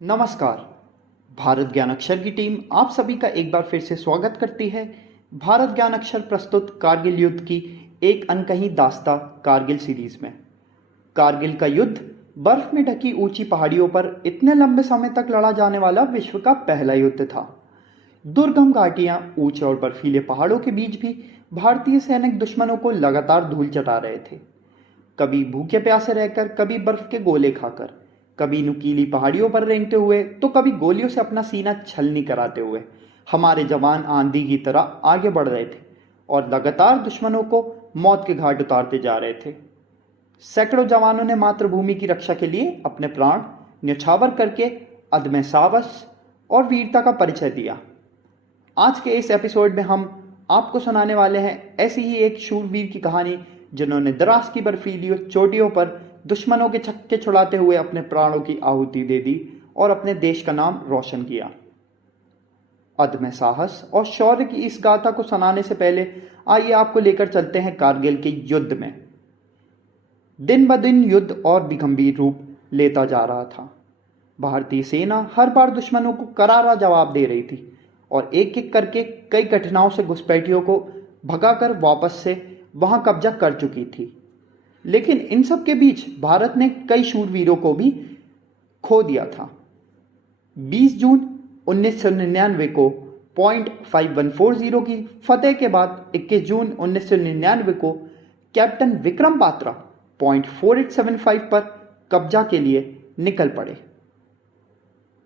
नमस्कार। भारत ज्ञान अक्षर की टीम आप सभी का एक बार फिर से स्वागत करती है। भारत ज्ञान अक्षर प्रस्तुत कारगिल युद्ध की एक अनकही दास्तां कारगिल सीरीज में। कारगिल का युद्ध बर्फ में ढकी ऊंची पहाड़ियों पर इतने लंबे समय तक लड़ा जाने वाला विश्व का पहला युद्ध था। दुर्गम घाटियां, ऊंचे और बर्फीले पहाड़ों के बीच भी भारतीय सैनिक दुश्मनों को लगातार धूल चटा रहे थे। कभी भूखे प्यासे रहकर, कभी बर्फ के गोले खाकर, कभी नुकीली पहाड़ियों पर रेंगते हुए, तो कभी गोलियों से अपना सीना छलनी कराते हुए हमारे जवान आंधी की तरह आगे बढ़ रहे थे और लगातार दुश्मनों को मौत के घाट उतारते जा रहे थे। सैकड़ों जवानों ने मातृभूमि की रक्षा के लिए अपने प्राण न्यौछावर करके अदम्य साहस और वीरता का परिचय दिया। आज के इस एपिसोड में हम आपको सुनाने वाले हैं ऐसी ही एक शूरवीर की कहानी जिन्होंने द्रास की बर्फीली चोटियों पर दुश्मनों के छक्के छुड़ाते हुए अपने प्राणों की आहुति दे दी और अपने देश का नाम रोशन किया। अदम्य साहस और शौर्य की इस गाथा को सुनाने से पहले आइए आपको लेकर चलते हैं कारगिल के युद्ध में। दिन ब दिन युद्ध और भी गंभीर रूप लेता जा रहा था। भारतीय सेना हर बार दुश्मनों को करारा जवाब दे रही थी और एक एक करके कई कठिनाइयों से घुसपैठियों को भगाकर वापस से वहां कब्जा कर चुकी थी। लेकिन इन सब के बीच भारत ने कई शूरवीरों को भी खो दिया था। 20 जून 1999 को पॉइंट 5140 की फतेह के बाद 21 जून 1999 को कैप्टन विक्रम बात्रा पॉइंट 4875 पर कब्जा के लिए निकल पड़े।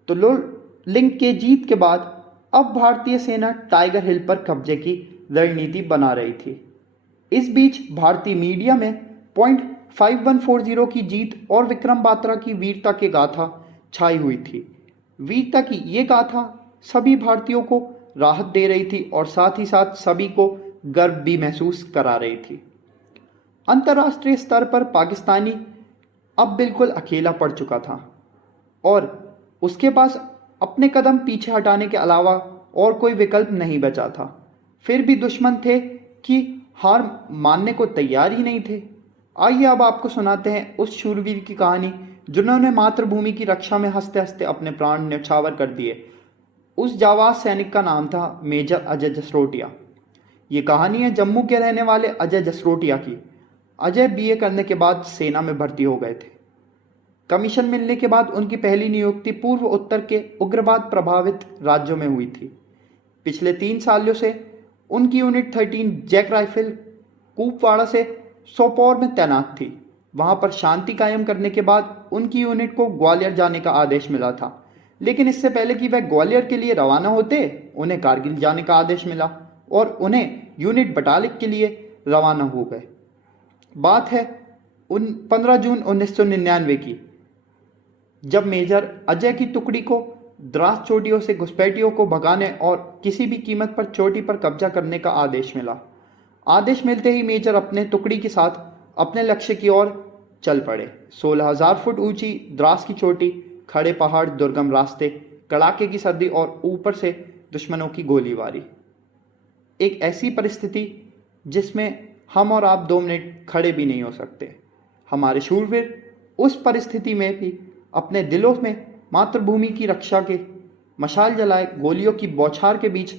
तो लिंग के जीत के बाद अब भारतीय सेना टाइगर हिल पर कब्जे की रणनीति बना रही थी। इस बीच भारतीय मीडिया में पॉइंट 5140 की जीत और विक्रम बात्रा की वीरता की गाथा छाई हुई थी। वीरता की ये गाथा सभी भारतीयों को राहत दे रही थी और साथ ही साथ सभी को गर्व भी महसूस करा रही थी। अंतर्राष्ट्रीय स्तर पर पाकिस्तानी अब बिल्कुल अकेला पड़ चुका था और उसके पास अपने कदम पीछे हटाने के अलावा और कोई विकल्प नहीं बचा था। फिर भी दुश्मन थे कि हार मानने को तैयार ही नहीं थे। आइए अब आपको सुनाते हैं उस शूरवीर की कहानी जिन्होंने मातृभूमि की रक्षा में हंसते हंसते अपने प्राण न्यौछावर कर दिए। उस जाबाज सैनिक का नाम था मेजर अजय जसरोटिया। ये कहानी है जम्मू के रहने वाले अजय जसरोटिया की। अजय बीए करने के बाद सेना में भर्ती हो गए थे। कमीशन मिलने के बाद उनकी पहली नियुक्ति पूर्व उत्तर के उग्रवाद प्रभावित राज्यों में हुई थी। पिछले 3 सालों से उनकी यूनिट 13 जैक राइफल कुपवाड़ा से सोपोर में तैनात थी। वहां पर शांति कायम करने के बाद उनकी यूनिट को ग्वालियर जाने का आदेश मिला था, लेकिन इससे पहले कि वह ग्वालियर के लिए रवाना होते उन्हें कारगिल जाने का आदेश मिला और उन्हें यूनिट बटालिक के लिए रवाना हो गए। बात है 15 जून 1999 की, जब मेजर अजय की टुकड़ी को द्रास चोटियों से घुसपैठियों को भगाने और किसी भी कीमत पर चोटी पर कब्जा करने का आदेश मिला। आदेश मिलते ही मेजर अपने टुकड़ी के साथ अपने लक्ष्य की ओर चल पड़े। 16,000 फुट ऊंची द्रास की चोटी, खड़े पहाड़, दुर्गम रास्ते, कड़ाके की सर्दी और ऊपर से दुश्मनों की गोलीबारी। एक ऐसी परिस्थिति जिसमें हम और आप 2 मिनट खड़े भी नहीं हो सकते। हमारे शूरवीर उस परिस्थिति में भी अपने दिलों में मातृभूमि की रक्षा के मशाल जलाए गोलियों की बौछार के बीच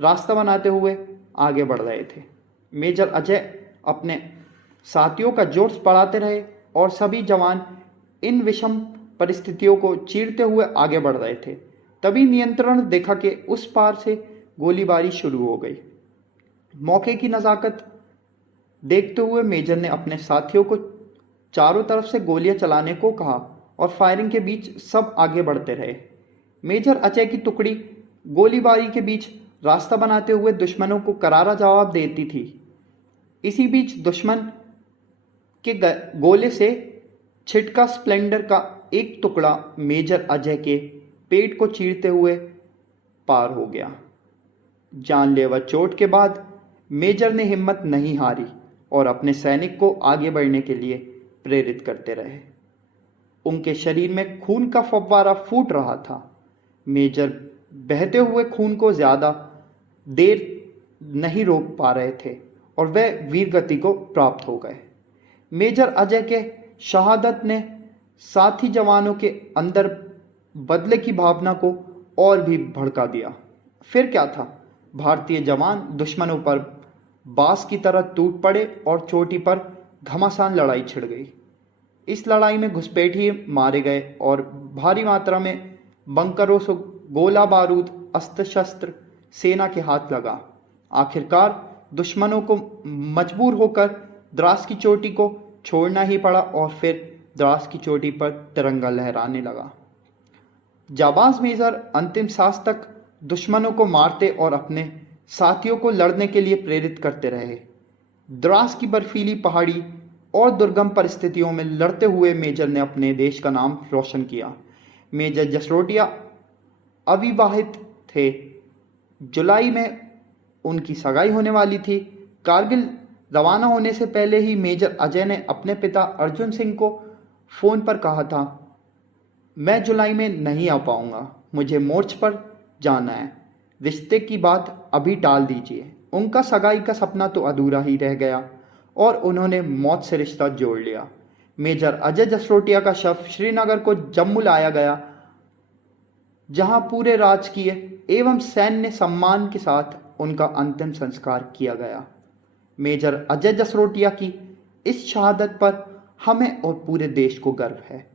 रास्ता बनाते हुए आगे बढ़ रहे थे। मेजर अजय अपने साथियों का जोश बढ़ाते रहे और सभी जवान इन विषम परिस्थितियों को चीरते हुए आगे बढ़ रहे थे। तभी नियंत्रण रेखा के उस पार से गोलीबारी शुरू हो गई। मौके की नज़ाकत देखते हुए मेजर ने अपने साथियों को चारों तरफ से गोलियां चलाने को कहा और फायरिंग के बीच सब आगे बढ़ते रहे। मेजर अजय की टुकड़ी गोलीबारी के बीच रास्ता बनाते हुए दुश्मनों को करारा जवाब देती थी। इसी बीच दुश्मन के गोले से छिटका स्प्लेंडर का एक टुकड़ा मेजर अजय के पेट को चीरते हुए पार हो गया। जानलेवा चोट के बाद मेजर ने हिम्मत नहीं हारी और अपने सैनिक को आगे बढ़ने के लिए प्रेरित करते रहे। उनके शरीर में खून का फव्वारा फूट रहा था। मेजर बहते हुए खून को ज़्यादा देर नहीं रोक पा रहे थे और वह वीरगति को प्राप्त हो गए। मेजर अजय के शहादत ने साथी जवानों के अंदर बदले की भावना को और भी भड़का दिया। फिर क्या था, भारतीय जवान दुश्मनों पर बांस की तरह टूट पड़े और चोटी पर घमासान लड़ाई छिड़ गई। इस लड़ाई में घुसपैठिए मारे गए और भारी मात्रा में बंकरों से गोला बारूद अस्त्र शस्त्र सेना के हाथ लगा। आखिरकार दुश्मनों को मजबूर होकर द्रास की चोटी को छोड़ना ही पड़ा और फिर द्रास की चोटी पर तिरंगा लहराने लगा। जाबाज मेजर अंतिम सांस तक दुश्मनों को मारते और अपने साथियों को लड़ने के लिए प्रेरित करते रहे। द्रास की बर्फीली पहाड़ी और दुर्गम परिस्थितियों में लड़ते हुए मेजर ने अपने देश का नाम रोशन किया। मेजर जसरोटिया अविवाहित थे। जुलाई में उनकी सगाई होने वाली थी। कारगिल रवाना होने से पहले ही मेजर अजय ने अपने पिता अर्जुन सिंह को फ़ोन पर कहा था, मैं जुलाई में नहीं आ पाऊंगा, मुझे मोर्च पर जाना है, रिश्ते की बात अभी टाल दीजिए। उनका सगाई का सपना तो अधूरा ही रह गया और उन्होंने मौत से रिश्ता जोड़ लिया। मेजर अजय जसरोटिया का शव श्रीनगर को जम्मू लाया गया, जहां पूरे राजकीय एवं सैन्य सम्मान के साथ उनका अंतिम संस्कार किया गया। मेजर अजय जसरोटिया की इस शहादत पर हमें और पूरे देश को गर्व है।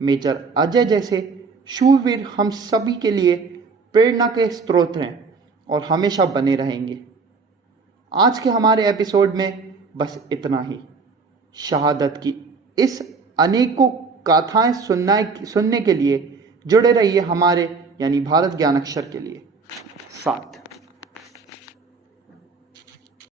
मेजर अजय जैसे शूरवीर हम सभी के लिए प्रेरणा के स्रोत हैं और हमेशा बने रहेंगे। आज के हमारे एपिसोड में बस इतना ही। शहादत की इस अनेकों गाथाएं सुनने के लिए जुड़े रहिए हमारे यानी भारत ज्ञान अक्षर के लिए साथ।